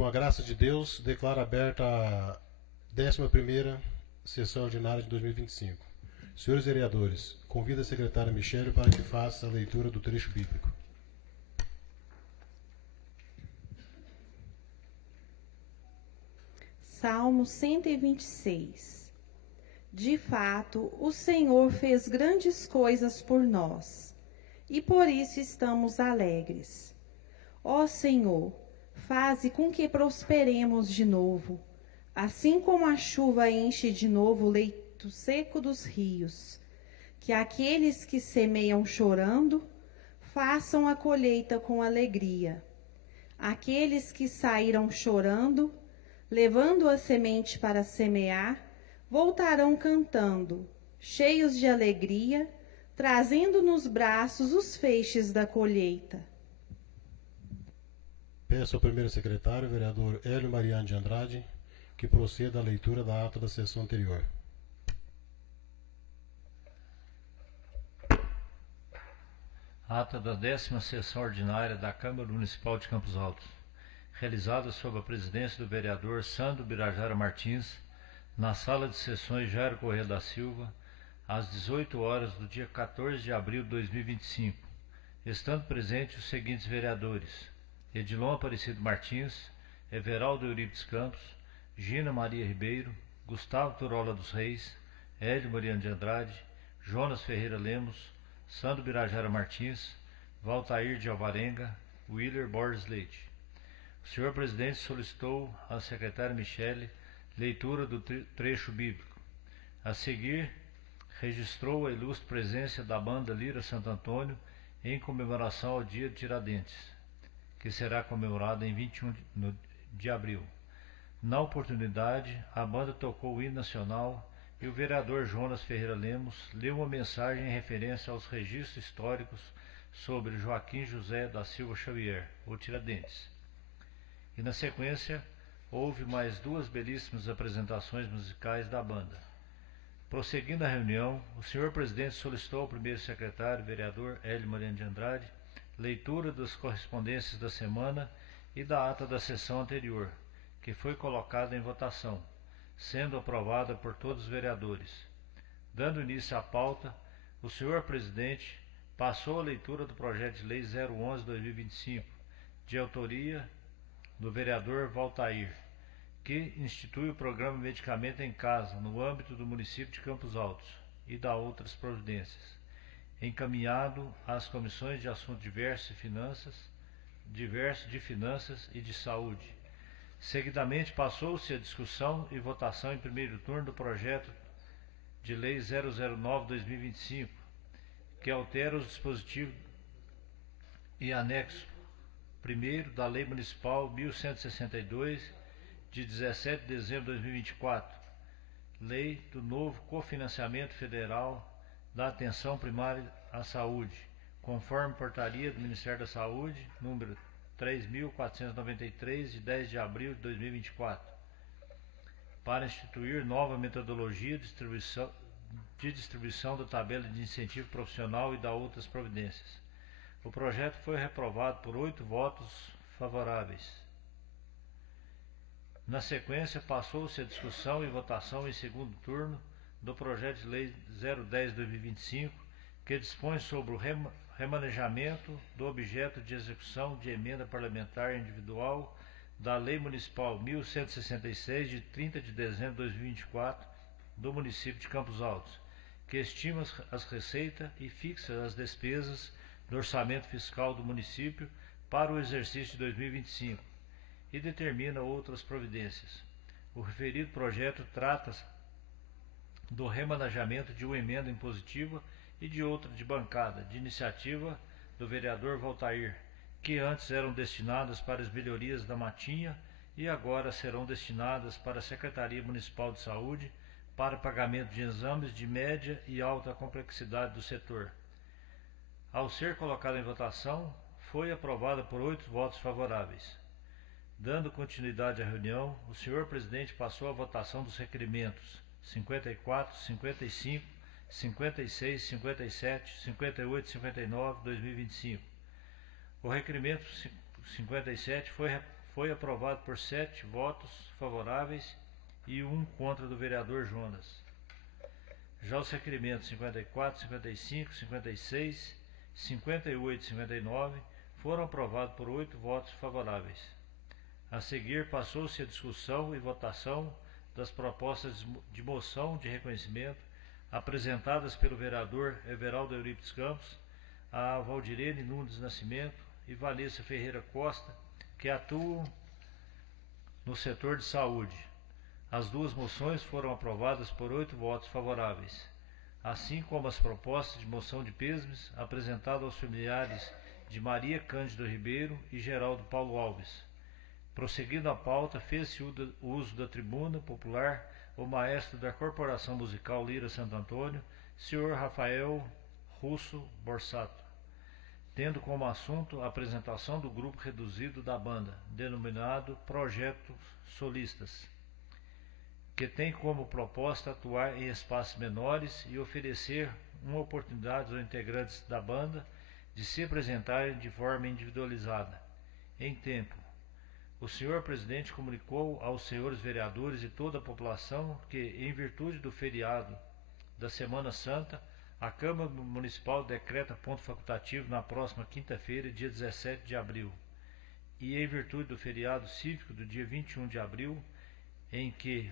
Com a graça de Deus, declaro aberta a 11ª sessão ordinária de 2025. Senhores vereadores, convido a secretária Michele para que faça a leitura do trecho bíblico. Salmo 126. De fato, o Senhor fez grandes coisas por nós, e por isso estamos alegres. Ó Senhor, faze com que prosperemos de novo, assim como a chuva enche de novo o leito seco dos rios. Que aqueles que semeiam chorando, façam a colheita com alegria. Aqueles que saíram chorando, levando a semente para semear, voltarão cantando, cheios de alegria, trazendo nos braços os feixes da colheita. Peço ao primeiro secretário, vereador Hélio Mariano de Andrade, que proceda à leitura da ata da sessão anterior. Ata da 10ª sessão ordinária da Câmara Municipal de Campos Altos, realizada sob a presidência do vereador Sandro Birajara Martins, na sala de sessões Jairo Corrêa da Silva, às 18 horas do dia 14 de abril de 2025, estando presentes os seguintes vereadores: Edilon Aparecido Martins, Everaldo Euripides Campos, Gina Maria Ribeiro, Gustavo Turola dos Reis, Hélio Mariano de Andrade, Jonas Ferreira Lemos, Sandro Birajara Martins, Valtair de Alvarenga, Willer Borges Leite. O senhor presidente solicitou à secretária Michele leitura do trecho bíblico. A seguir, registrou a ilustre presença da banda Lira Santo Antônio em comemoração ao Dia de Tiradentes, que será comemorado em 21 de abril. Na oportunidade, a banda tocou o hino nacional e o vereador Jonas Ferreira Lemos leu uma mensagem em referência aos registros históricos sobre Joaquim José da Silva Xavier, o Tiradentes. E na sequência, houve mais duas belíssimas apresentações musicais da banda. Prosseguindo a reunião, o senhor presidente solicitou ao primeiro secretário, vereador Hélio Mariano de Andrade, leitura das correspondências da semana e da ata da sessão anterior, que foi colocada em votação, sendo aprovada por todos os vereadores. Dando início à pauta, o senhor presidente passou a leitura do projeto de lei 011/2025, de autoria do vereador Valtair, que institui o programa Medicamento em Casa no âmbito do município de Campos Altos e da outras providências, encaminhado às comissões de assuntos diversos de finanças e de saúde. Seguidamente passou-se a discussão e votação em primeiro turno do projeto de lei 009/2025, que altera os dispositivos e anexo 1º da Lei Municipal 1162, de 17 de dezembro de 2024, Lei do novo cofinanciamento federal da atenção primária à saúde, conforme portaria do Ministério da Saúde, número 3.493, de 10 de abril de 2024, para instituir nova metodologia de distribuição da tabela de incentivo profissional e da outras providências. O projeto foi reprovado por 8 votos favoráveis. Na sequência, passou-se a discussão e votação em segundo turno do projeto de lei 010/2025, que dispõe sobre o remanejamento do objeto de execução de emenda parlamentar individual da Lei Municipal 1166, de 30 de dezembro de 2024, do município de Campos Altos, que estima as receitas e fixa as despesas do orçamento fiscal do município para o exercício de 2025 e determina outras providências. O referido projeto trata do remanejamento de uma emenda impositiva e de outra de bancada, de iniciativa do vereador Valtair, que antes eram destinadas para as melhorias da Matinha e agora serão destinadas para a Secretaria Municipal de Saúde para pagamento de exames de média e alta complexidade do setor. Ao ser colocada em votação, foi aprovada por 8 votos favoráveis. Dando continuidade à reunião, o senhor presidente passou a votação dos requerimentos 54, 55, 56, 57, 58 e 59 de 2025. O requerimento 57 foi aprovado por 7 votos favoráveis e 1 contra do vereador Jonas. Já os requerimentos 54, 55, 56, 58 e 59 foram aprovados por 8 votos favoráveis. A seguir, passou-se a discussão e votação das propostas de moção de reconhecimento apresentadas pelo vereador Everaldo Eurípides Campos, a Valdirene Nunes Nascimento e Vanessa Ferreira Costa, que atuam no setor de saúde. As duas moções foram aprovadas por 8 votos favoráveis, assim como as propostas de moção de pêsames apresentadas aos familiares de Maria Cândido Ribeiro e Geraldo Paulo Alves. Prosseguindo a pauta, fez-se o uso da tribuna popular o maestro da Corporação Musical Lira Santo Antônio, Sr. Rafael Russo Borsato, tendo como assunto a apresentação do grupo reduzido da banda, denominado Projetos Solistas, que tem como proposta atuar em espaços menores e oferecer uma oportunidade aos integrantes da banda de se apresentarem de forma individualizada, em tempo. O senhor presidente comunicou aos senhores vereadores e toda a população que, em virtude do feriado da Semana Santa, a Câmara Municipal decreta ponto facultativo na próxima quinta-feira, dia 17 de abril, e em virtude do feriado cívico do dia 21 de abril, em que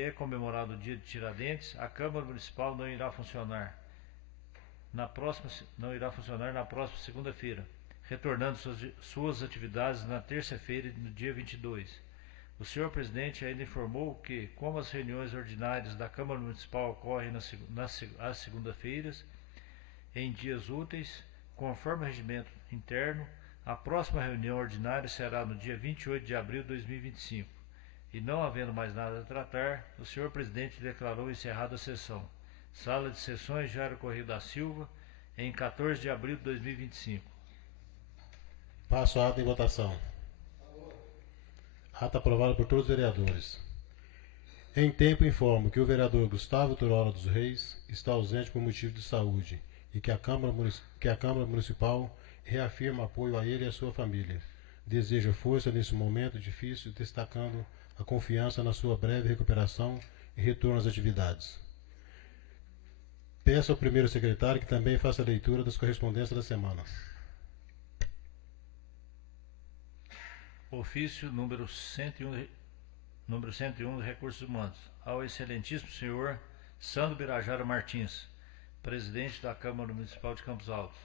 é comemorado o dia de Tiradentes, a Câmara Municipal não irá funcionar na próxima segunda-feira, retornando suas atividades na terça-feira, no dia 22. O senhor presidente ainda informou que, como as reuniões ordinárias da Câmara Municipal ocorrem às segunda-feiras, em dias úteis, conforme o regimento interno, a próxima reunião ordinária será no dia 28 de abril de 2025. E não havendo mais nada a tratar, o senhor presidente declarou encerrada a sessão. Sala de Sessões Jairo Corrêa da Silva, em 14 de abril de 2025. Passo a ata em votação. Ata aprovada por todos os vereadores. Em tempo, informo que o vereador Gustavo Turola dos Reis está ausente por motivo de saúde e que a Câmara Municipal reafirma apoio a ele e a sua família. Deseja força nesse momento difícil, destacando a confiança na sua breve recuperação e retorno às atividades. Peço ao primeiro secretário que também faça a leitura das correspondências da semana. Ofício número 101 de Recursos Humanos. Ao excelentíssimo senhor Sandro Birajara Martins, presidente da Câmara Municipal de Campos Altos.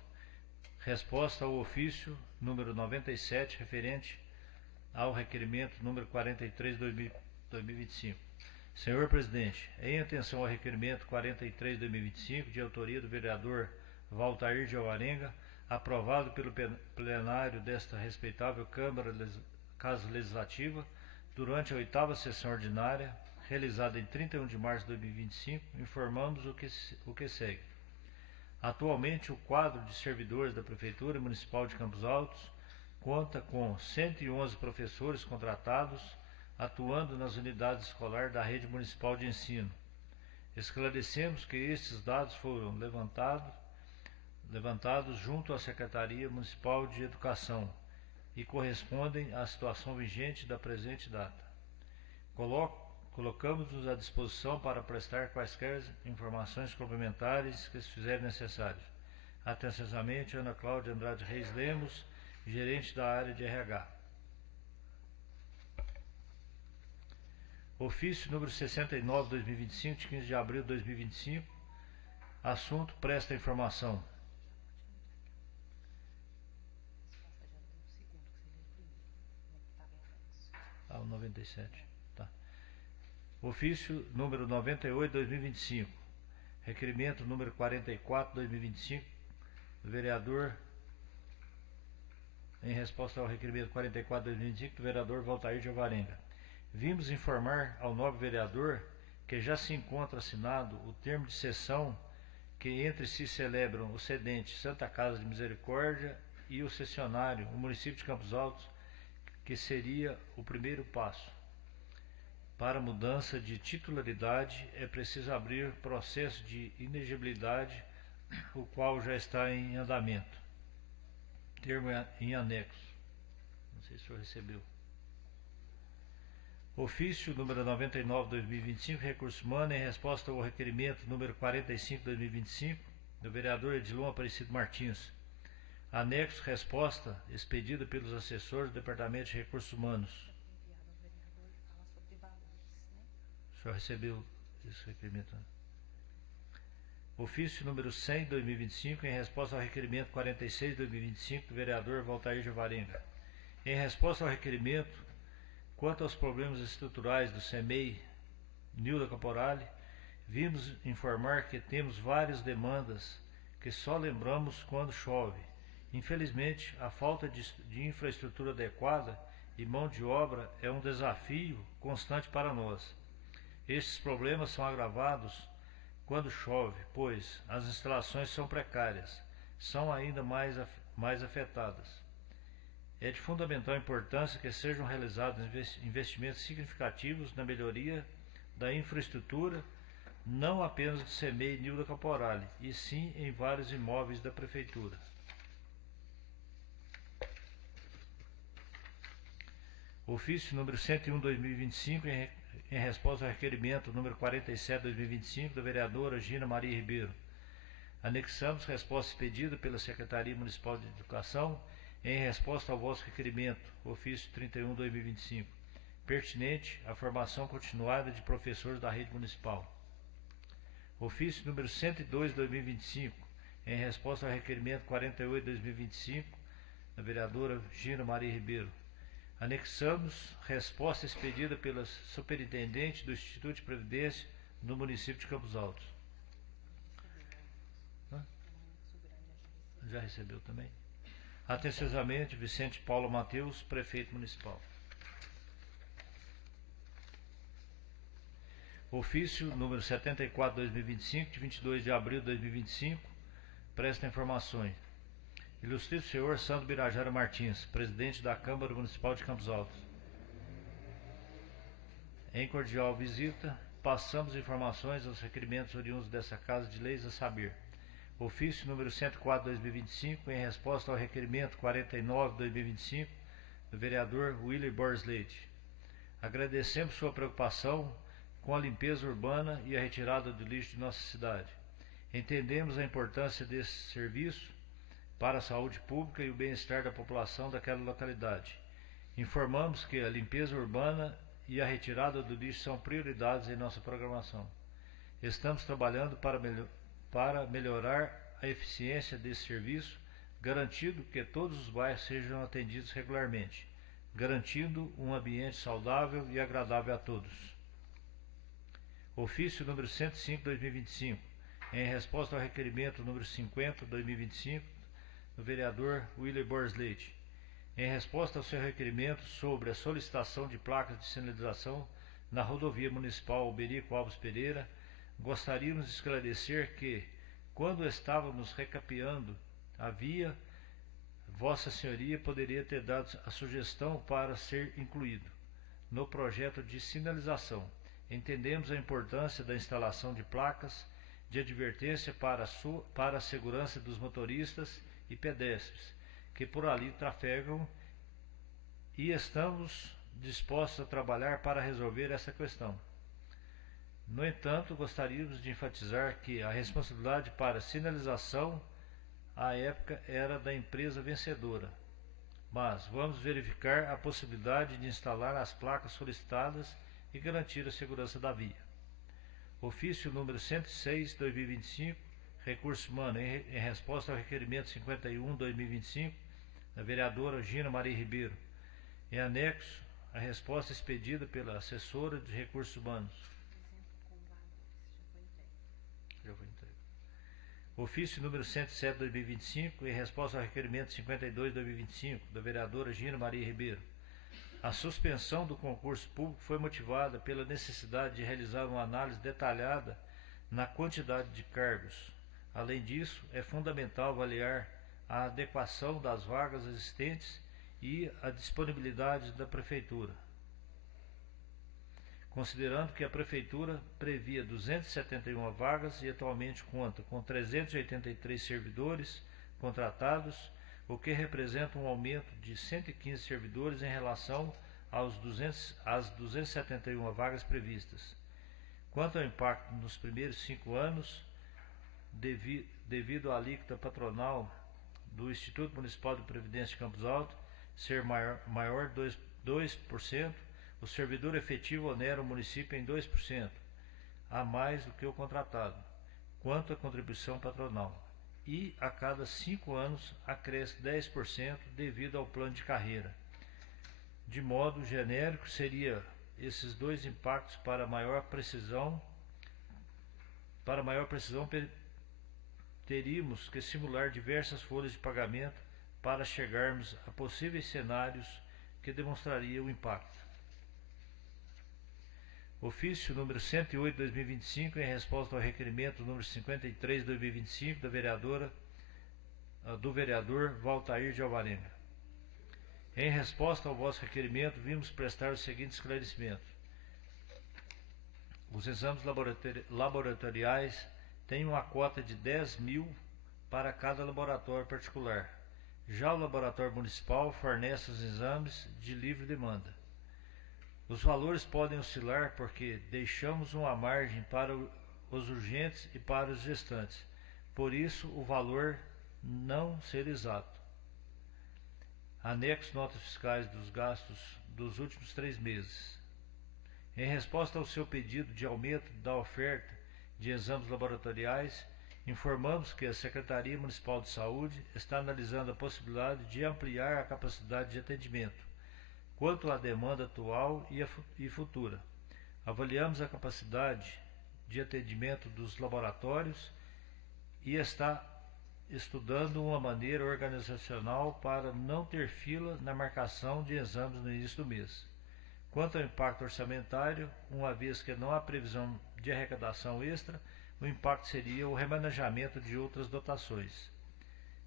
Resposta ao ofício número 97, referente ao requerimento número 43 de 2025. Senhor presidente, em atenção ao requerimento 43 de 2025, de autoria do vereador Valtair de Alvarenga, aprovado pelo plenário desta respeitável Casa Legislativa, durante a 8ª sessão ordinária, realizada em 31 de março de 2025, informamos o que segue. Atualmente, o quadro de servidores da Prefeitura Municipal de Campos Altos conta com 111 professores contratados, atuando nas unidades escolares da rede municipal de ensino. Esclarecemos que estes dados foram levantados junto à Secretaria Municipal de Educação e correspondem à situação vigente da presente data. Colocamos-nos à disposição para prestar quaisquer informações complementares que se fizerem necessários. Atenciosamente, Ana Cláudia Andrade Reis Lemos, gerente da área de RH. Ofício número 69, 2025, de 15 de abril de 2025. Assunto: presta informação. O 97. Tá. Ofício número 98, 2025. Requerimento número 44, 2025. Do vereador, em resposta ao requerimento 44, 2025, do vereador Valtair de Alvarenga. Vimos informar ao nobre vereador que já se encontra assinado o termo de cessão que entre si celebram o cedente Santa Casa de Misericórdia e o cessionário, o município de Campos Altos, que seria o primeiro passo. Para mudança de titularidade, é preciso abrir processo de inegibilidade, o qual já está em andamento. Termo em anexo. Não sei sei se o senhor recebeu. Ofício número 99/2025, Recursos Humanos, em resposta ao requerimento número 45/2025, do vereador Edilon Aparecido Martins. Anexo resposta expedida pelos assessores do Departamento de Recursos Humanos. O senhor recebeu esse requerimento? Ofício número 100/2025, em resposta ao requerimento 46/2025, do vereador Valtair Javarenga. Em resposta ao requerimento quanto aos problemas estruturais do CEMEI Nilda Caporali, vimos informar que temos várias demandas que só lembramos quando chove. Infelizmente, a falta de infraestrutura adequada e mão de obra é um desafio constante para nós. Estes problemas são agravados quando chove, pois as instalações são precárias, são ainda mais afetadas. É de fundamental importância que sejam realizados investimentos significativos na melhoria da infraestrutura, não apenas do CEMEI Nilda Caporali, e sim em vários imóveis da Prefeitura. Ofício número 101/2025, em resposta ao requerimento número 47/2025, da vereadora Gina Maria Ribeiro. Anexamos resposta expedida pela Secretaria Municipal de Educação em resposta ao vosso requerimento, ofício 31/2025, pertinente à formação continuada de professores da rede municipal. Ofício número 102/2025, em resposta ao requerimento 48/2025, da vereadora Gina Maria Ribeiro. Anexamos resposta expedida pela superintendente do Instituto de Previdência no município de Campos Altos. Já recebeu também? Atenciosamente, Vicente Paulo Mateus, prefeito municipal. Ofício número 74/2025, de 22 de abril de 2025, presta informações. Ilustríssimo senhor Sandro Birajara Martins, presidente da Câmara Municipal de Campos Altos. Em cordial visita, passamos informações aos requerimentos oriundos dessa Casa de Leis, a saber: ofício número 104/2025, em resposta ao requerimento 49/2025, do vereador Willy Borges Leite. Agradecemos sua preocupação com a limpeza urbana e a retirada do lixo de nossa cidade. Entendemos a importância desse serviço para a saúde pública e o bem-estar da população daquela localidade. Informamos que a limpeza urbana e a retirada do lixo são prioridades em nossa programação. Estamos trabalhando para melhorar a eficiência desse serviço, garantindo que todos os bairros sejam atendidos regularmente, garantindo um ambiente saudável e agradável a todos. Ofício número 105/2025, em resposta ao requerimento número 50/2025, do vereador Willy Borges Leite. Em resposta ao seu requerimento sobre a solicitação de placas de sinalização na rodovia municipal Alberico Alves Pereira, gostaríamos de esclarecer que, quando estávamos recapeando a via, Vossa Senhoria poderia ter dado a sugestão para ser incluído no projeto de sinalização. Entendemos a importância da instalação de placas de advertência para a segurança dos motoristas e pedestres que por ali trafegam, e estamos dispostos a trabalhar para resolver essa questão. No entanto, gostaríamos de enfatizar que a responsabilidade para a sinalização à época era da empresa vencedora, mas vamos verificar a possibilidade de instalar as placas solicitadas e garantir a segurança da via. Ofício número 106/2025, Recursos Humanos, em resposta ao requerimento 51/2025, da vereadora Gina Maria Ribeiro. Em anexo, a resposta expedida pela assessora de Recursos Humanos. Já foi entregue. Ofício número 107/2025, em resposta ao requerimento 52/2025, da vereadora Gina Maria Ribeiro. A suspensão do concurso público foi motivada pela necessidade de realizar uma análise detalhada na quantidade de cargos. Além disso, é fundamental avaliar a adequação das vagas existentes e a disponibilidade da Prefeitura. Considerando que a Prefeitura previa 271 vagas e atualmente conta com 383 servidores contratados, o que representa um aumento de 115 servidores em relação às 271 vagas previstas. Quanto ao impacto nos primeiros 5 anos, devido à alíquota patronal do Instituto Municipal de Previdência de Campos Altos ser maior 2%, o servidor efetivo onera o município em 2%, a mais do que o contratado, quanto à contribuição patronal. E a cada 5 anos acresce 10% devido ao plano de carreira. De modo genérico, seria esses dois impactos. Para maior precisão, teríamos que simular diversas folhas de pagamento para chegarmos a possíveis cenários que demonstrariam o impacto. Ofício número 108/2025, em resposta ao requerimento número 53/2025 do vereador Valtair de Alvarenga. Em resposta ao vosso requerimento, vimos prestar os seguintes esclarecimentos. Os exames laboratoriais têm uma cota de 10.000 para cada laboratório particular. Já o laboratório municipal fornece os exames de livre demanda. Os valores podem oscilar porque deixamos uma margem para os urgentes e para os gestantes. Por isso, o valor não ser exato. Anexo notas fiscais dos gastos dos últimos 3 meses. Em resposta ao seu pedido de aumento da oferta de exames laboratoriais, informamos que a Secretaria Municipal de Saúde está analisando a possibilidade de ampliar a capacidade de atendimento, quanto à demanda atual e futura. Avaliamos a capacidade de atendimento dos laboratórios e está estudando uma maneira organizacional para não ter fila na marcação de exames no início do mês. Quanto ao impacto orçamentário, uma vez que não há previsão de arrecadação extra, o impacto seria o remanejamento de outras dotações.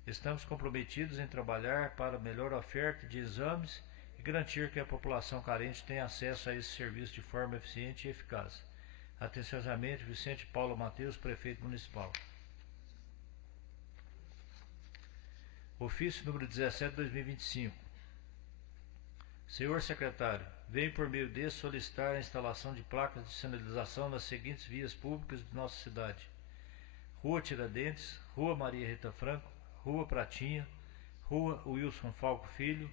Estamos comprometidos em trabalhar para melhor oferta de exames e garantir que a população carente tenha acesso a esse serviço de forma eficiente e eficaz. Atenciosamente, Vicente Paulo Mateus, Prefeito Municipal. Ofício número 17/2025. Senhor Secretário, venho por meio deste solicitar a instalação de placas de sinalização nas seguintes vias públicas de nossa cidade: Rua Tiradentes, Rua Maria Rita Franco, Rua Pratinha, Rua Wilson Falco Filho,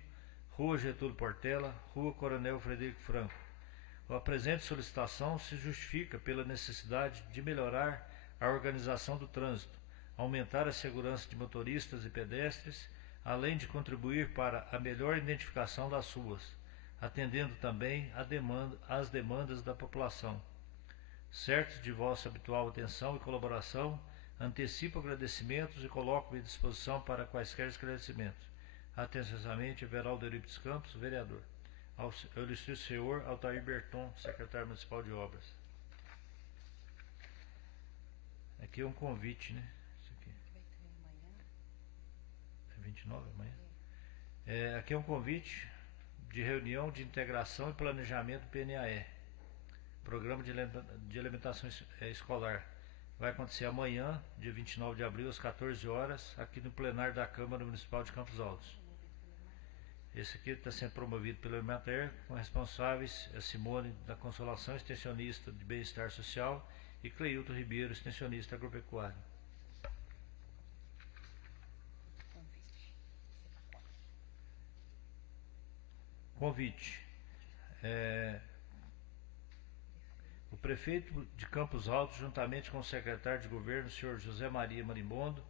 Rua Getúlio Portela, Rua Coronel Frederico Franco. A presente solicitação se justifica pela necessidade de melhorar a organização do trânsito, aumentar a segurança de motoristas e pedestres, além de contribuir para a melhor identificação das ruas, atendendo também às demandas da população. Certos de vossa habitual atenção e colaboração, antecipo agradecimentos e coloco-me à disposição para quaisquer esclarecimentos. Atenciosamente, Everaldo Eurípides Campos, vereador. Ao ilustríssimo senhor Altair Berton, secretário municipal de obras. Aqui é um convite, né? Isso aqui. É 29 amanhã? Aqui é um convite de reunião de integração e planejamento do PNAE, Programa de Alimentação Escolar. Vai acontecer amanhã, dia 29 de abril, às 14 horas, aqui no plenário da Câmara Municipal de Campos Altos. Esse aqui está sendo promovido pelo Emater, com responsáveis a Simone da Consolação, extensionista de Bem-Estar Social, e Cleilton Ribeiro, extensionista agropecuário. Convite. O prefeito de Campos Altos, juntamente com o secretário de governo, senhor José Maria Marimbondo,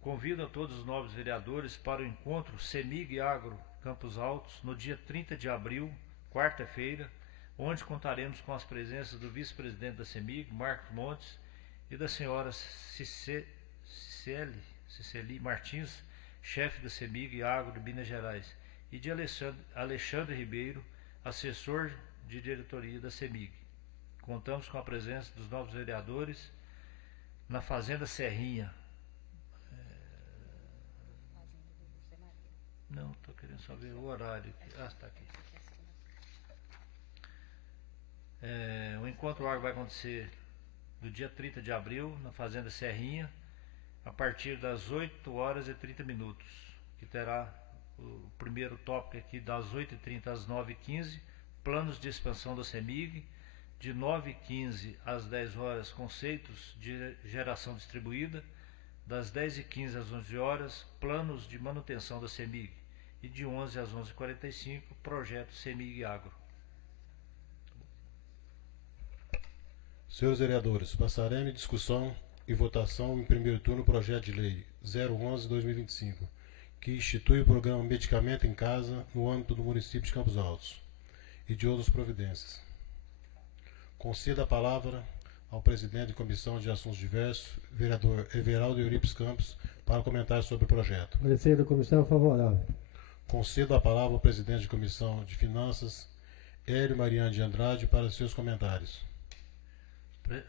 convidam todos os nobres vereadores para o encontro CEMIG Agro Campos Altos, no dia 30 de abril, quarta-feira, onde contaremos com as presenças do vice-presidente da CEMIG, Marcos Montes, e da senhora Cicely Martins, chefe da CEMIG Agro de Minas Gerais, e de Alexandre Ribeiro, assessor de diretoria da CEMIG. Contamos com a presença dos novos vereadores na Fazenda Serrinha. Não, estou querendo só ver o horário. Está aqui. O encontro agro vai acontecer no dia 30 de abril, na Fazenda Serrinha, a partir das 8 horas e 30 minutos. que terá o primeiro tópico aqui das 8h30 às 9h15, planos de expansão da CEMIG, de 9h15 às 10 horas, conceitos de geração distribuída, das 10h15 às 11 horas, planos de manutenção da CEMIG, e de 11 às 11h45, projeto CEMIG Agro. Senhores vereadores, passaremos em discussão e votação em primeiro turno o projeto de lei 011/2025, que institui o programa Medicamento em Casa no âmbito do município de Campos Altos e de outras providências. Conceda a palavra ao presidente da Comissão de Assuntos Diversos, vereador Everaldo Euripes Campos, para comentar sobre o projeto. Parecer da comissão favorável. Concedo a palavra ao presidente da Comissão de Finanças, Hélio Mariano de Andrade, para seus comentários.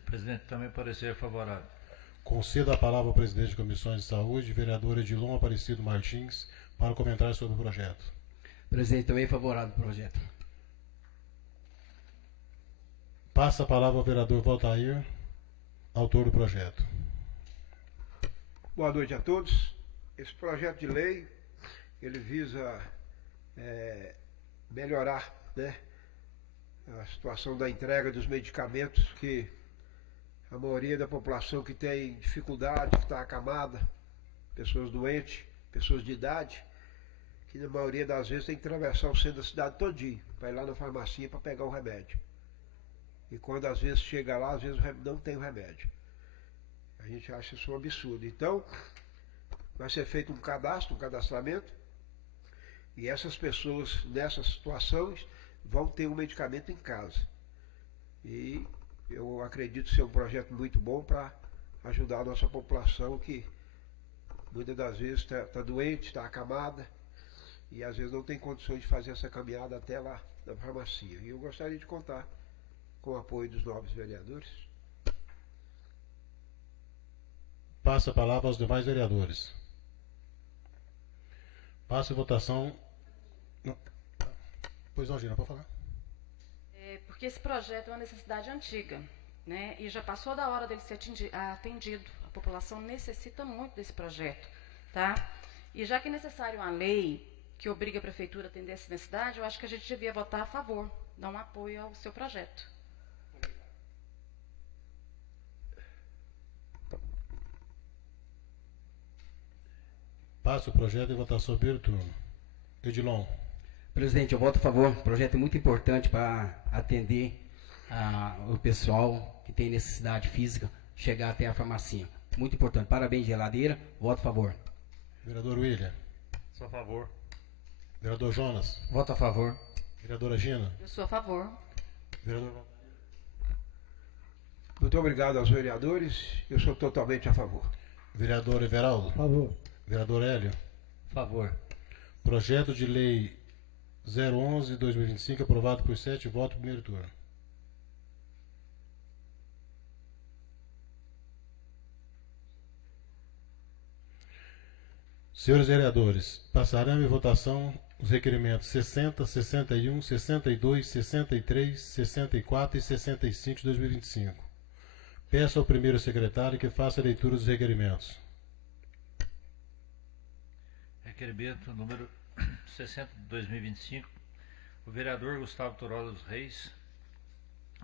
Presidente, também parecer favorável. Concedo a palavra ao presidente de Comissões de Saúde, vereador Edilon Aparecido Martins, para comentar sobre o projeto. Presidente, também favorável ao projeto. Passa a palavra ao vereador Valtair, autor do projeto. Boa noite a todos. Esse projeto de lei, ele visa melhorar, né, a situação da entrega dos medicamentos, que a maioria da população que tem dificuldade, que está acamada, pessoas doentes, pessoas de idade, que na maioria das vezes tem que atravessar o centro da cidade todinho para ir lá na farmacia para pegar o remédio. E quando às vezes chega lá, às vezes não tem o remédio. A gente acha isso um absurdo. Então, vai ser feito um cadastro, um cadastramento, e essas pessoas nessas situações vão ter um medicamento em casa. E eu acredito ser um projeto muito bom para ajudar a nossa população, que muitas das vezes está doente, está acamada, e às vezes não tem condições de fazer essa caminhada até lá na farmacia. E eu gostaria de contar com o apoio dos novos vereadores. Passa a palavra aos demais vereadores. Passa a votação. Não. Pois não, Gina, pode falar. Porque esse projeto é uma necessidade antiga, né? E já passou da hora dele ser atendido. A população necessita muito desse projeto, tá? E já que é necessário uma lei que obriga a prefeitura a atender essa necessidade, eu acho que a gente devia votar a favor, dar um apoio ao seu projeto. Passa o projeto em votação primeiro turno. Edilon. Presidente, eu voto a favor. O projeto é muito importante para atender o pessoal que tem necessidade física, chegar até a farmácia. Muito importante. Parabéns, geladeira. Voto a favor. Vereador William. Sou a favor. Vereador Jonas. Voto a favor. Vereadora Gina. Eu sou a favor. Vereador. Muito obrigado aos vereadores. Eu sou totalmente a favor. Vereador Everaldo. Favor. Vereador Hélio. Favor. Projeto de lei 011/2025 aprovado por 7 votos no primeiro turno. Senhores vereadores, passarão em votação os requerimentos 60, 61, 62, 63, 64 e 65 de 2025. Peço ao primeiro secretário que faça a leitura dos requerimentos. Requerimento número 60 de 2025. O vereador Gustavo Turola dos Reis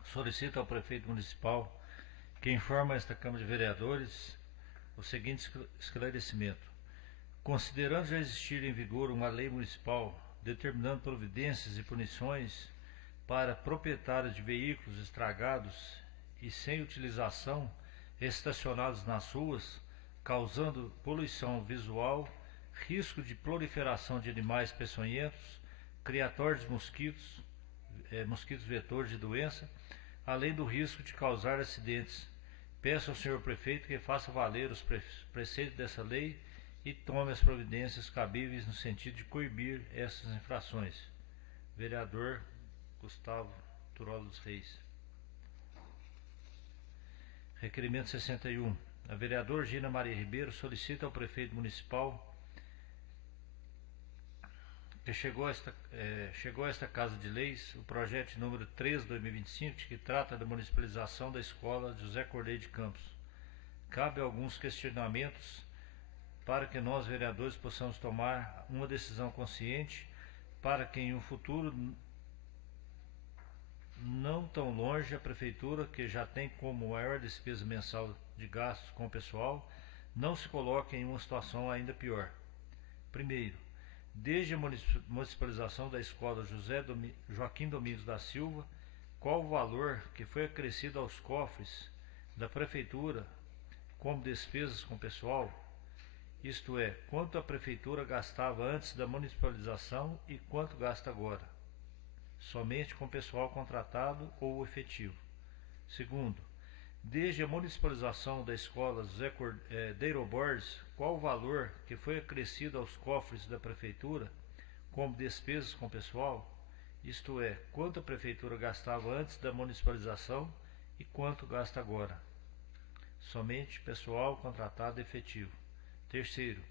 solicita ao prefeito municipal que informe a esta Câmara de Vereadores o seguinte esclarecimento. Considerando já existir em vigor uma lei municipal determinando providências e punições para proprietários de veículos estragados e sem utilização estacionados nas ruas, causando poluição visual, risco de proliferação de animais peçonhentos, criatórios de mosquitos vetores de doença, além do risco de causar acidentes. Peço ao senhor prefeito que faça valer os preceitos dessa lei e tome as providências cabíveis no sentido de coibir essas infrações. Vereador Gustavo Turola dos Reis. Requerimento 61. A vereadora Gina Maria Ribeiro solicita ao prefeito municipal que chegou a esta Casa de Leis o projeto número 3 de 2025, que trata da municipalização da escola José Cordeiro de Campos. Cabe alguns questionamentos para que nós, vereadores, possamos tomar uma decisão consciente para que em um futuro não tão longe a Prefeitura, que já tem como maior despesa mensal de gastos com o pessoal, não se coloque em uma situação ainda pior. Primeiro, desde a municipalização da escola Joaquim Domingos da Silva, qual o valor que foi acrescido aos cofres da Prefeitura como despesas com pessoal? Isto é, quanto a Prefeitura gastava antes da municipalização e quanto gasta agora, somente com pessoal contratado ou efetivo. Segundo, desde a municipalização da escola José Deiro Borges, qual o valor que foi acrescido aos cofres da Prefeitura como despesas com pessoal? Isto é, quanto a Prefeitura gastava antes da municipalização e quanto gasta agora, somente pessoal contratado e efetivo. Terceiro,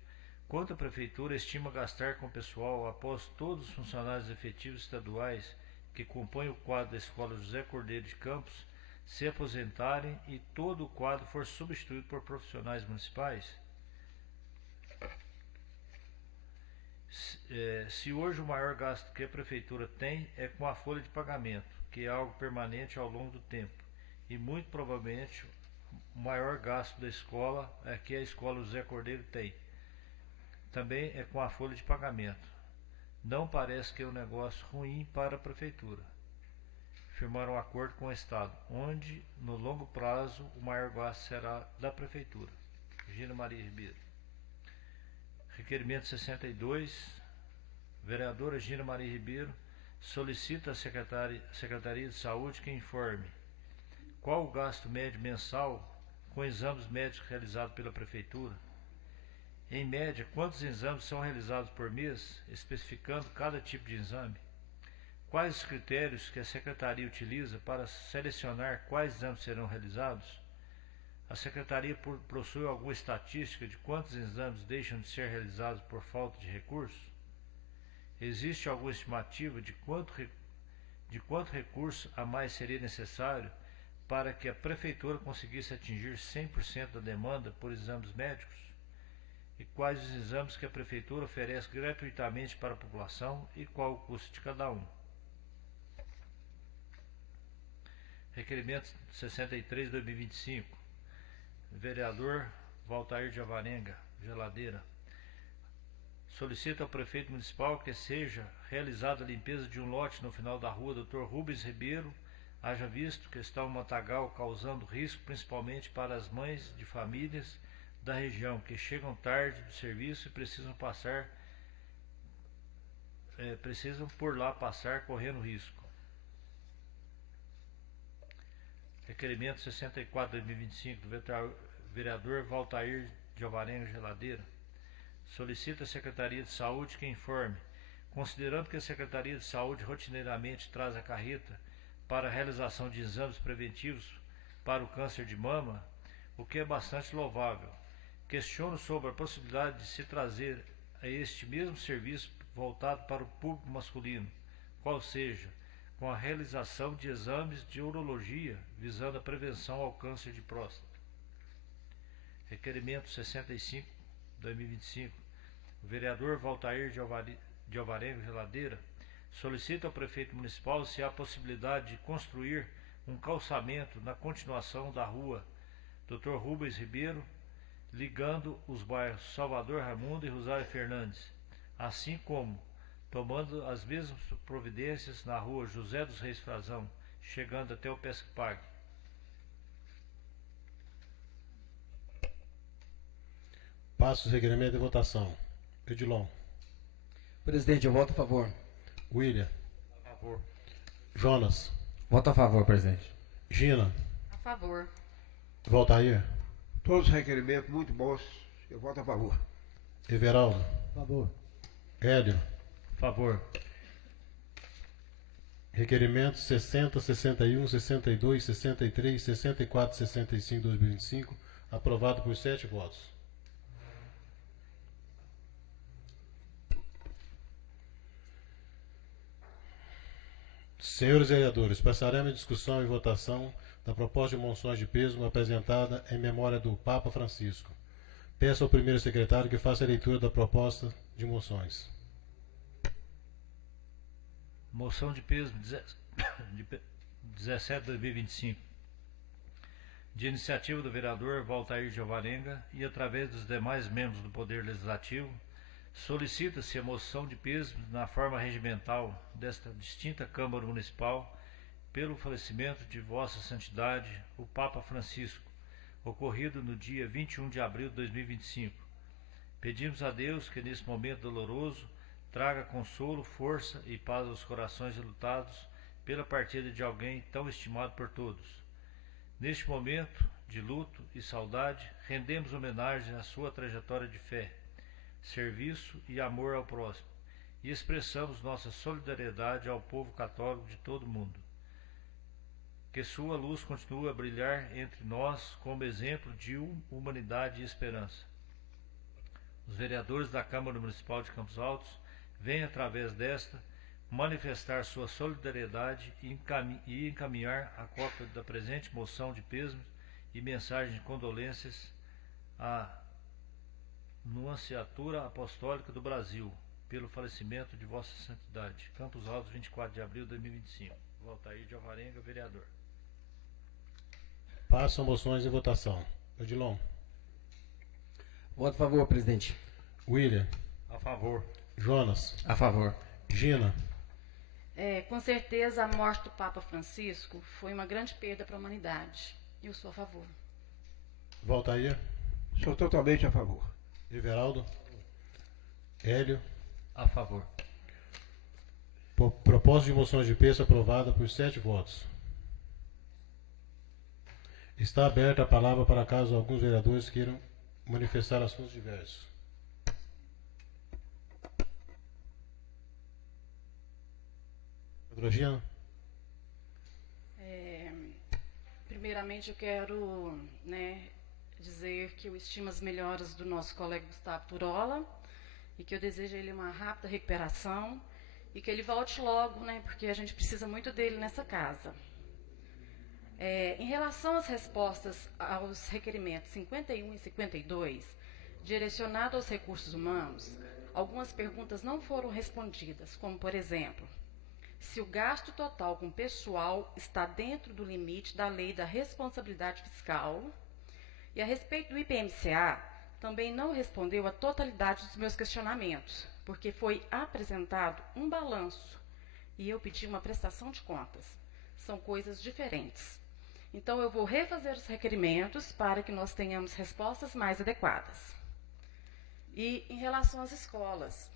quanto a Prefeitura estima gastar com pessoal após todos os funcionários efetivos estaduais que compõem o quadro da Escola José Cordeiro de Campos se aposentarem e todo o quadro for substituído por profissionais municipais? Se hoje o maior gasto que a Prefeitura tem é com a folha de pagamento, que é algo permanente ao longo do tempo, e muito provavelmente o maior gasto da escola é que a Escola José Cordeiro tem, também é com a folha de pagamento. Não parece que é um negócio ruim para a Prefeitura firmar um acordo com o Estado, onde no longo prazo o maior gasto será da Prefeitura. Gina Maria Ribeiro. Requerimento 62, vereadora Gina Maria Ribeiro solicita à Secretaria de Saúde que informe qual o gasto médio mensal com exames médicos realizados pela Prefeitura. Em média, quantos exames são realizados por mês, especificando cada tipo de exame? Quais os critérios que a Secretaria utiliza para selecionar quais exames serão realizados? A Secretaria possui alguma estatística de quantos exames deixam de ser realizados por falta de recursos? Existe alguma estimativa de quanto recurso a mais seria necessário para que a Prefeitura conseguisse atingir 100% da demanda por exames médicos? E quais os exames que a Prefeitura oferece gratuitamente para a população e qual o custo de cada um? Requerimento 63/2025. Vereador Valtair de Alvarenga, Geladeira, solicita ao prefeito municipal que seja realizada a limpeza de um lote no final da rua Dr. Rubens Ribeiro, haja visto que está um matagal causando risco principalmente para as mães de famílias da região que chegam tarde do serviço e precisam por lá passar correndo risco. Requerimento 64/2025 do vereador Valtair de Alvarenga Geladeira. Solicita à Secretaria de Saúde que informe, considerando que a Secretaria de Saúde rotineiramente traz a carreta para a realização de exames preventivos para o câncer de mama, o que é bastante louvável. Questiono sobre a possibilidade de se trazer a este mesmo serviço voltado para o público masculino, qual seja, com a realização de exames de urologia visando a prevenção ao câncer de próstata. Requerimento 65/2025. O vereador Valtair de Alvarenga Geladeira solicita ao prefeito municipal se há possibilidade de construir um calçamento na continuação da rua Dr. Rubens Ribeiro, ligando os bairros Salvador Raimundo e Rosário Fernandes, assim como tomando as mesmas providências na rua José dos Reis Frazão, chegando até o Pesque-Pague. Passo o requerimento de votação. Edilon. Presidente, eu voto a favor. William. A favor. Jonas. Voto a favor, presidente. Gina. A favor. Valtair. Todos os requerimentos muito bons. Eu voto a favor. Everaldo. Favor. Hélio. Favor. Requerimentos 60, 61, 62, 63, 64, 65, 2025, aprovado por 7 votos. Senhores vereadores, passaremos a discussão e votação da proposta de moções de peso apresentada em memória do Papa Francisco, Peço ao primeiro secretário que faça a leitura da proposta de moções. Moção de peso 17/2025. De iniciativa do vereador Valtair de Alvarenga e através dos demais membros do Poder Legislativo, solicita-se a moção de peso na forma regimental desta distinta Câmara Municipal pelo falecimento de Vossa Santidade, o Papa Francisco, ocorrido no dia 21 de abril de 2025. Pedimos a Deus que nesse momento doloroso traga consolo, força e paz aos corações enlutados pela partida de alguém tão estimado por todos. Neste momento de luto e saudade, rendemos homenagem à sua trajetória de fé, serviço e amor ao próximo, e expressamos nossa solidariedade ao povo católico de todo o mundo. Que sua luz continue a brilhar entre nós como exemplo de humanidade e esperança. Os vereadores da Câmara Municipal de Campos Altos vêm, através desta, manifestar sua solidariedade e encaminhar a cópia da presente moção de pêsames e mensagem de condolências à Nunciatura Apostólica do Brasil pelo falecimento de Vossa Santidade. Campos Altos, 24 de abril de 2025. Valtair de Alvarenga, vereador. Passam moções em votação. Odilon. Voto a favor, presidente. William. A favor. Jonas. A favor. Gina. Com certeza, a morte do Papa Francisco foi uma grande perda para a humanidade. Eu sou a favor. Valtair. Sou totalmente a favor. Everaldo. Hélio. A favor. Proposta de moções de peso aprovada por 7 votos. Está aberta a palavra para caso alguns vereadores queiram manifestar assuntos diversos. Doutora Gina? Primeiramente, eu quero dizer que eu estimo as melhoras do nosso colega Gustavo Turola e que eu desejo a ele uma rápida recuperação e que ele volte logo, porque a gente precisa muito dele nessa casa. Em relação às respostas aos requerimentos 51 e 52, direcionado aos recursos humanos, algumas perguntas não foram respondidas, como, por exemplo, se o gasto total com pessoal está dentro do limite da lei da responsabilidade fiscal. E a respeito do IPMCA, também não respondeu a totalidade dos meus questionamentos, porque foi apresentado um balanço e eu pedi uma prestação de contas. São coisas diferentes. Então, eu vou refazer os requerimentos para que nós tenhamos respostas mais adequadas. E em relação às escolas,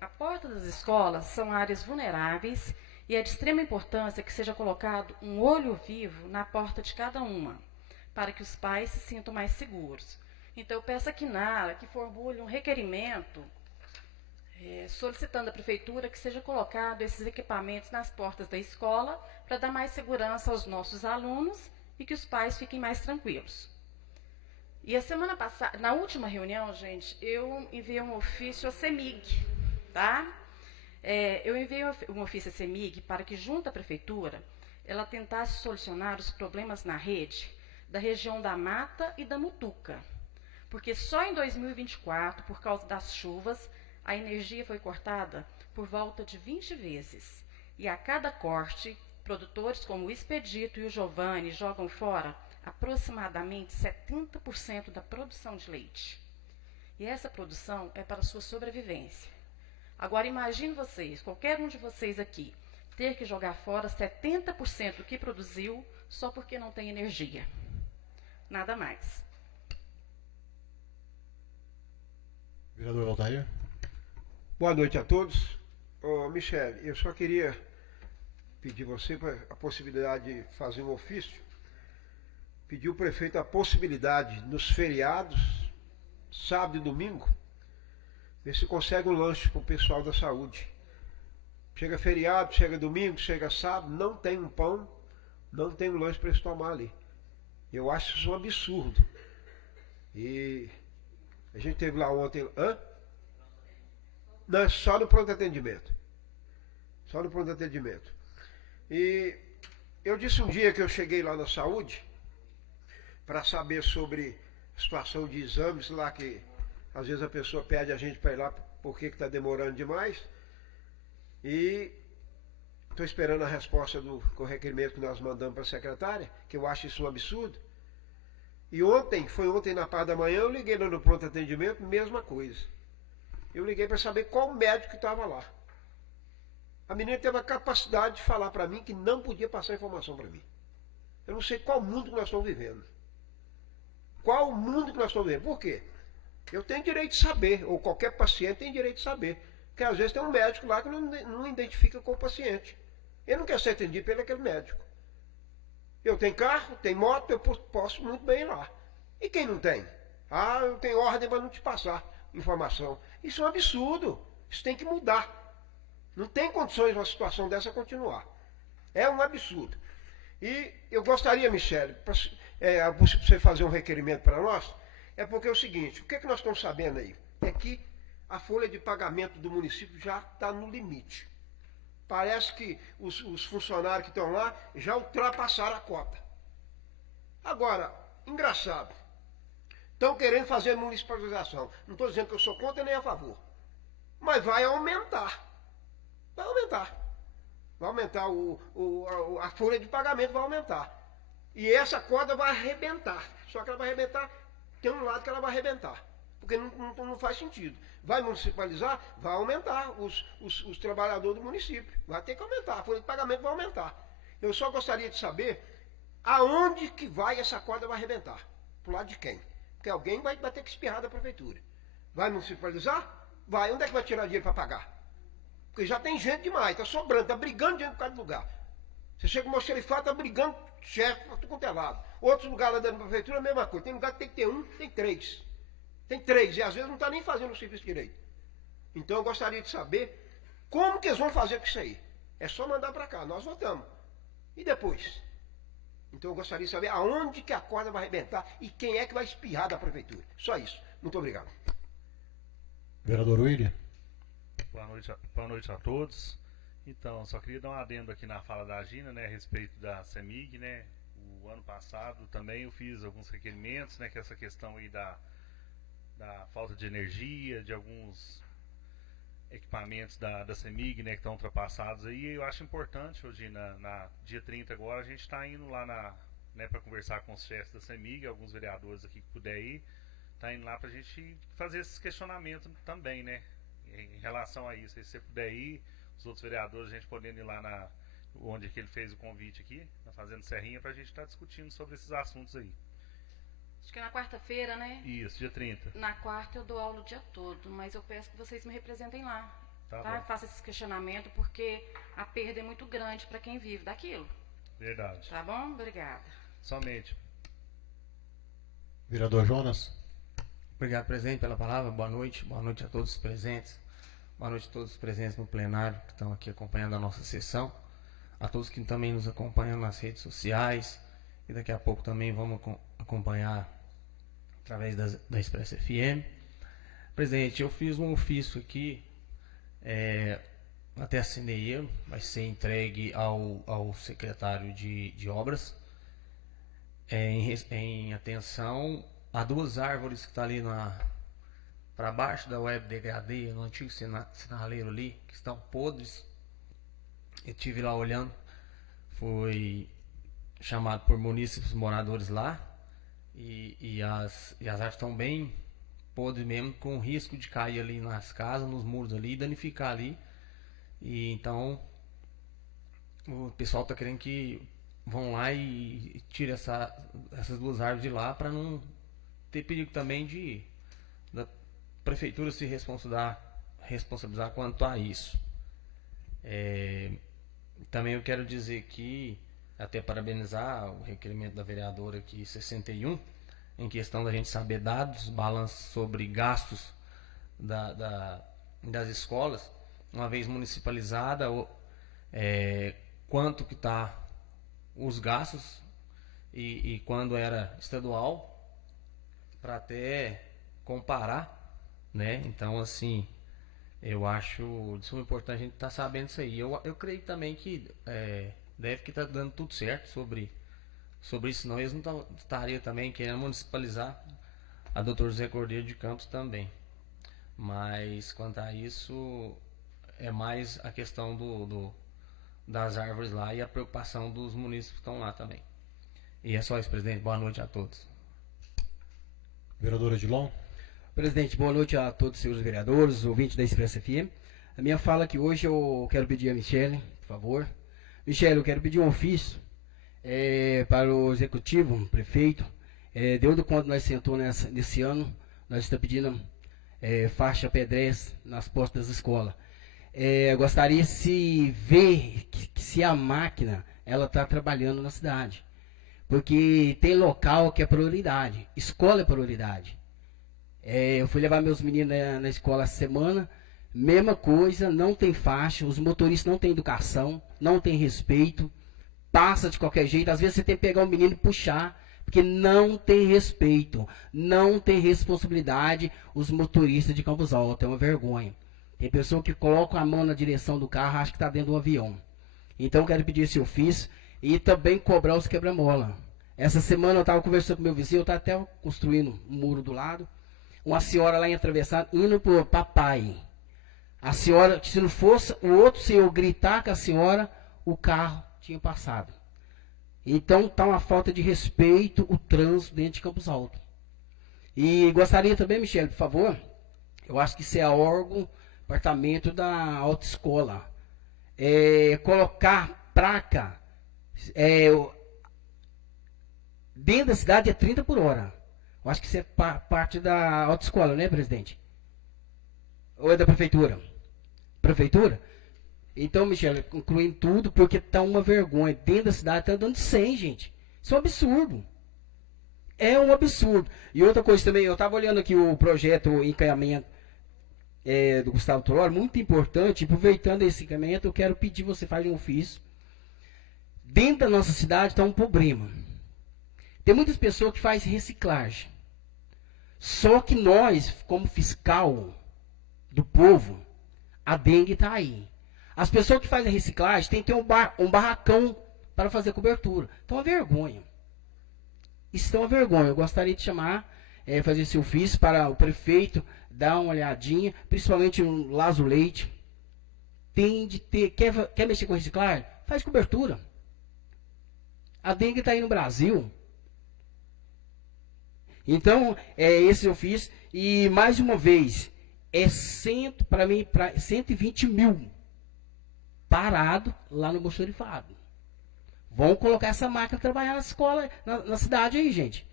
a porta das escolas são áreas vulneráveis e é de extrema importância que seja colocado um olho vivo na porta de cada uma, para que os pais se sintam mais seguros. Então, eu peço a Quinara que formule um requerimento solicitando à Prefeitura que seja colocado esses equipamentos nas portas da escola para dar mais segurança aos nossos alunos e que os pais fiquem mais tranquilos. E a semana passada, na última reunião, gente, eu enviei um ofício à CEMIG, tá? Eu enviei um ofício à CEMIG para que, junto à Prefeitura, ela tentasse solucionar os problemas na rede da região da Mata e da Mutuca. Porque só em 2024, por causa das chuvas, a energia foi cortada por volta de 20 vezes. E a cada corte, produtores como o Expedito e o Giovanni jogam fora aproximadamente 70% da produção de leite. E essa produção é para a sua sobrevivência. Agora, imagine vocês, qualquer um de vocês aqui, ter que jogar fora 70% do que produziu só porque não tem energia. Nada mais. Vereador Valtair. Boa noite a todos. Michele, eu só queria pedir você a possibilidade de fazer um ofício. Pedir ao prefeito a possibilidade, nos feriados, sábado e domingo, ver se consegue um lanche para o pessoal da saúde. Chega feriado, chega domingo, chega sábado, não tem um pão, não tem um lanche para eles tomar ali. Eu acho isso um absurdo. E a gente teve lá ontem... Não, é só no pronto atendimento. Só no pronto atendimento. E eu disse um dia que eu cheguei lá na saúde para saber sobre situação de exames lá que às vezes a pessoa pede a gente para ir lá porque está demorando demais. E estou esperando a resposta do requerimento que nós mandamos para a secretária, que eu acho isso um absurdo. E foi ontem na parte da manhã, eu liguei lá no pronto atendimento, mesma coisa. Eu liguei para saber qual médico que estava lá. A menina teve a capacidade de falar para mim que não podia passar informação para mim. Eu não sei qual mundo que nós estamos vivendo. Qual mundo que nós estamos vivendo? Por quê? Eu tenho direito de saber, ou qualquer paciente tem direito de saber. Porque às vezes tem um médico lá que não identifica com o paciente. Ele não quer ser atendido pelo aquele médico. Eu tenho carro, tenho moto, eu posso muito bem ir lá. E quem não tem? Ah, eu tenho ordem para não te passar informação. Isso é um absurdo. Isso tem que mudar. Não tem condições de uma situação dessa continuar. É um absurdo. E eu gostaria, Michele, você fazer um requerimento para nós, é porque é o seguinte, o que nós estamos sabendo aí? É que a folha de pagamento do município já está no limite. Parece que os funcionários que estão lá já ultrapassaram a cota. Agora, engraçado, estão querendo fazer municipalização. Não estou dizendo que eu sou contra nem a favor. Mas vai aumentar. Vai aumentar. Vai aumentar a folha de pagamento, vai aumentar. E essa cota vai arrebentar. Só que ela vai arrebentar, tem um lado que ela vai arrebentar. Porque não faz sentido. Vai municipalizar, vai aumentar os trabalhadores do município. Vai ter que aumentar, a folha de pagamento vai aumentar. Eu só gostaria de saber aonde que vai essa corda vai arrebentar. Pro lado de quem? Porque alguém vai ter que espirrar da prefeitura. Vai municipalizar? Vai. Onde é que vai tirar dinheiro para pagar? Porque já tem gente demais, está sobrando, está brigando dinheiro por causa do lugar. Você chega no xerifato, está brigando chefe para tudo quanto é lado. Outros lugares lá dentro da prefeitura, a mesma coisa. Tem lugar que tem que ter um, tem três. Tem três, e às vezes não está nem fazendo o serviço direito. Então eu gostaria de saber como que eles vão fazer com isso aí. É só mandar para cá, nós votamos. E depois? Então eu gostaria de saber aonde que a corda vai arrebentar e quem é que vai espirrar da prefeitura. Só isso. Muito obrigado. Vereador William. Boa noite a todos. Então, só queria dar um adendo aqui na fala da Gina, né, a respeito da CEMIG, né. O ano passado também eu fiz alguns requerimentos, né, que essa questão aí da falta de energia, de alguns equipamentos da CEMIG, né, que estão ultrapassados aí. Eu acho importante hoje, na dia 30 agora, a gente está indo lá né, para conversar com os chefes da CEMIG, alguns vereadores aqui que puder ir, tá indo lá para a gente fazer esses questionamentos também, né, em relação a isso. Se você puder ir, os outros vereadores, a gente podendo ir lá onde que ele fez o convite aqui, na Fazenda Serrinha, para a gente estar discutindo sobre esses assuntos aí. Acho que é na quarta-feira, né? Isso, dia 30. Na quarta eu dou aula o dia todo, mas eu peço que vocês me representem lá. Tá? Faça esse questionamento, porque a perda é muito grande para quem vive daquilo. Verdade. Tá bom? Obrigada. Somente. Vereador Jonas. Obrigado, presidente, pela palavra. Boa noite a todos os presentes. Boa noite a todos os presentes no plenário que estão aqui acompanhando a nossa sessão. A todos que também nos acompanham nas redes sociais. E daqui a pouco também vamos acompanhar através da Express FM. Presidente, eu fiz um ofício aqui, até assinei ele, vai ser entregue ao secretário de obras, em atenção a duas árvores que estão ali para baixo da web degradê, no antigo sinaleiro ali, que estão podres. Eu estive lá olhando, foi chamado por munícipes moradores lá, e as árvores estão bem podres mesmo, com risco de cair ali nas casas, nos muros ali, e danificar ali. E então o pessoal está querendo que vão lá e tire essas duas árvores de lá, para não ter perigo também da prefeitura se responsabilizar quanto a isso. Também eu quero dizer que até parabenizar o requerimento da vereadora aqui 61, em questão da gente saber dados, balanços sobre gastos das escolas, uma vez municipalizada, quanto que está os gastos e quando era estadual, para até comparar, né? Então, assim, eu acho de suma importância a gente estar sabendo isso aí. Eu creio também que deve que está dando tudo certo sobre isso, senão eles não estariam também querendo municipalizar a Dr. José Cordeiro de Campos também. Mas quanto a isso, é mais a questão das árvores lá e a preocupação dos munícipes que estão lá também. E é só isso, presidente. Boa noite a todos. Vereador Edilon. Presidente, boa noite a todos os senhores vereadores, ouvintes da Expressa FM. A minha fala aqui hoje eu quero pedir a Michele, por favor. Michele, eu quero pedir um ofício para o executivo, prefeito. Deu do quando nós sentou nesse ano, nós estamos pedindo faixa pedestre nas portas das escolas. Gostaria de se ver que se a máquina ela está trabalhando na cidade. Porque tem local que é prioridade, escola é prioridade. Eu fui levar meus meninos na escola essa semana, mesma coisa, não tem faixa, os motoristas não têm educação, não tem respeito, passa de qualquer jeito, às vezes você tem que pegar o menino e puxar, porque não tem respeito, não tem responsabilidade os motoristas de Campos Altos, é uma vergonha. Tem pessoa que coloca a mão na direção do carro, acha que está dentro do avião. Então eu quero pedir esse ofício e também cobrar os quebra-mola. Essa semana eu estava conversando com meu vizinho, eu estava até construindo um muro do lado, uma senhora lá em atravessar, indo para o papai. A senhora, se não fosse o outro senhor gritar com a senhora, o carro tinha passado. Então está uma falta de respeito o trânsito dentro de Campos Altos. E gostaria também, Michele, por favor, eu acho que isso é órgão, departamento da autoescola, colocar placa, dentro da cidade é 30 por hora. Eu acho que isso é parte da autoescola, né, presidente? Ou é da prefeitura? Prefeitura? Então, Michele, concluindo tudo, porque está uma vergonha. Dentro da cidade está dando 100, gente. Isso é um absurdo. É um absurdo. E outra coisa também, eu estava olhando aqui o projeto encaminhamento do Gustavo Toró, muito importante. Aproveitando esse encaminhamento, eu quero pedir você faça um ofício. Dentro da nossa cidade está um problema. Tem muitas pessoas que fazem reciclagem. Só que nós, como fiscal do povo, a dengue está aí. As pessoas que fazem reciclagem têm que ter um barracão para fazer cobertura. Então é uma vergonha. Isso é uma vergonha. Eu gostaria de chamar, fazer esse ofício para o prefeito dar uma olhadinha, principalmente o Lázaro Leite. Tem de ter, quer mexer com reciclagem? Faz cobertura. A dengue está aí no Brasil. Então, esse eu fiz. E, mais uma vez, para mim, 120 mil parado lá no Mochorifado. Vão colocar essa máquina para trabalhar na escola, na cidade aí, gente.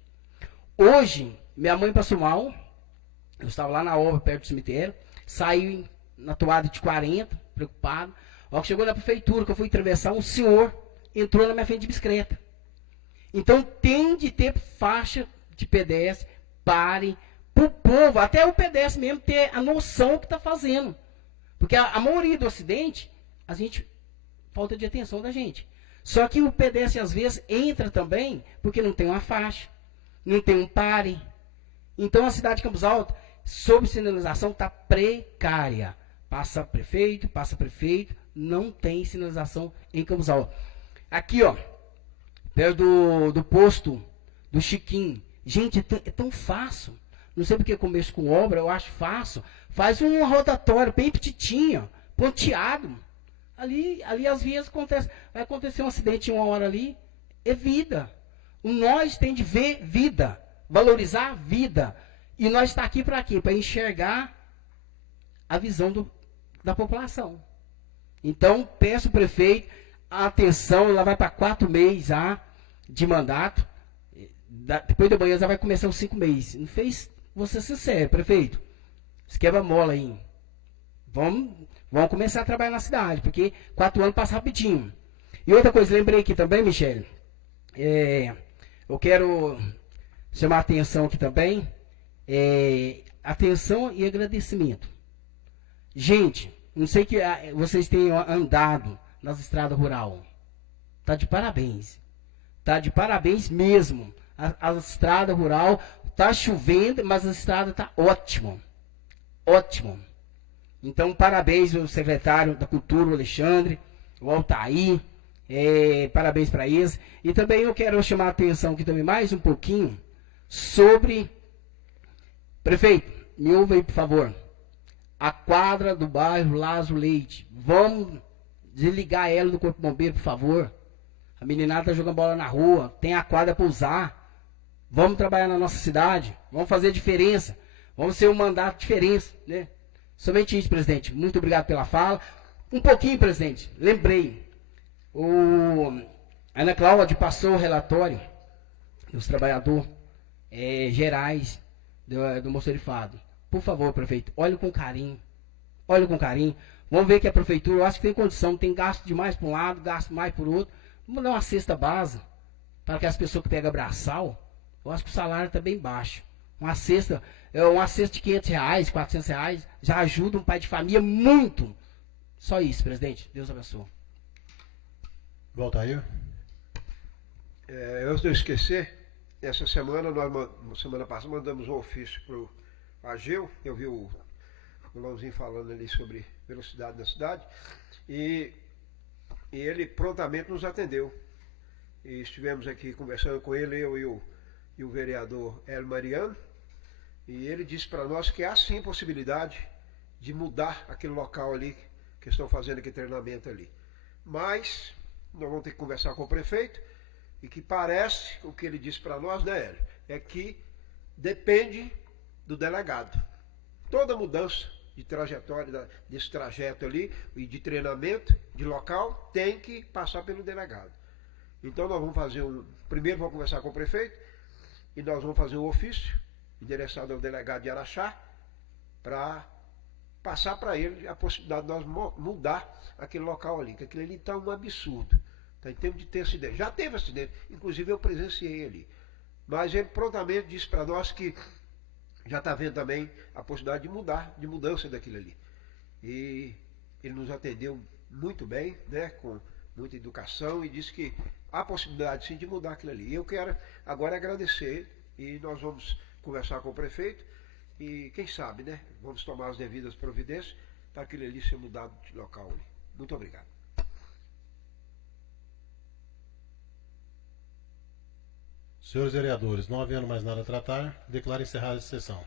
Hoje, minha mãe passou mal. Eu estava lá na obra, perto do cemitério. Saí na toada de 40, preocupado. Ó, que chegou na prefeitura, que eu fui atravessar, um senhor entrou na minha frente de bicicleta. Então, tem de ter faixa de pedestre, pare, para o povo, até o pedestre mesmo, ter a noção que está fazendo. Porque a maioria do acidente, a gente, falta de atenção da gente. Só que o pedestre, às vezes, entra também, porque não tem uma faixa, não tem um pare. Então, a cidade de Campos Altos, sob sinalização, está precária. Passa prefeito, não tem sinalização em Campos Altos. Aqui, ó, perto do posto do Chiquinho. Gente, é tão fácil. Não sei porque começo com obra, eu acho fácil. Faz um rotatório bem petitinho, ponteado. Ali às vezes vai acontecer um acidente em uma hora ali. É vida. Nós tem de ver vida, valorizar a vida. E nós está aqui para quê? Para enxergar a visão da população. Então, peço ao prefeito, atenção, ela vai para 4 meses de mandato. Depois de amanhã já vai começar os 5 meses. Não fez? Vou ser sincero, prefeito. Você quebra mola aí. Vamos começar a trabalhar na cidade, porque 4 anos passa rapidinho. E outra coisa, lembrei aqui também, Michele. Eu quero chamar a atenção aqui também. Atenção e agradecimento. Gente, não sei que vocês tenham andado nas estradas rurais. Tá de parabéns. Tá de parabéns mesmo. A estrada rural tá chovendo, mas a estrada tá ótima. Ótimo. Então, parabéns ao secretário da Cultura, o Alexandre, o Altair. Parabéns para eles. E também eu quero chamar a atenção aqui também mais um pouquinho sobre Prefeito, me ouve aí, por favor. A quadra do bairro Lázaro Leite. Vamos desligar ela do Corpo Bombeiro, por favor. A meninada tá jogando bola na rua. Tem a quadra para usar. Vamos trabalhar na nossa cidade. Vamos fazer diferença. Vamos ser um mandato de diferença, né? Somente isso, presidente. Muito obrigado pela fala. Um pouquinho, presidente. Lembrei. A Ana Cláudia passou o relatório dos trabalhadores gerais do Moçorifado. Por favor, prefeito, olhe com carinho. Olhe com carinho. Vamos ver que a prefeitura, eu acho que tem condição, tem gasto demais para um lado, gasto mais por outro. Vamos dar uma cesta base para que as pessoas que pegam braçal, eu acho que o salário está bem baixo. Uma cesta de R$500, R$400, já ajuda um pai de família muito. Só isso, presidente. Deus abençoe. Volta aí. Antes de eu esquecer, essa semana, semana passada, mandamos um ofício para o Ageu. Eu vi o Lão falando ali sobre velocidade na cidade. E ele prontamente nos atendeu. E estivemos aqui conversando com ele, eu e o vereador Hélio Mariano. E ele disse para nós que há sim possibilidade de mudar aquele local ali, que estão fazendo aquele treinamento ali. Mas nós vamos ter que conversar com o prefeito, e que parece, o que ele disse para nós, né, Hélio, é que depende do delegado. Toda mudança de trajetória desse trajeto ali, e de treinamento, de local, tem que passar pelo delegado. Então nós vamos fazer primeiro vamos conversar com o prefeito, e nós vamos fazer um ofício endereçado ao delegado de Araxá, para passar para ele a possibilidade de nós mudar aquele local ali, que aquilo ali está um absurdo. Tá, em termos de ter acidente. Já teve acidente, inclusive eu presenciei ali. Mas ele prontamente disse para nós que já está vendo também a possibilidade de mudança daquilo ali. E ele nos atendeu muito bem, né, com muita educação, e disse que há possibilidade sim de mudar aquilo ali. E eu quero agora agradecer, e nós vamos conversar com o prefeito, e quem sabe, né, vamos tomar as devidas providências para aquilo ali ser mudado de local ali. Muito obrigado. Senhores vereadores, não havendo mais nada a tratar, declaro encerrada a sessão.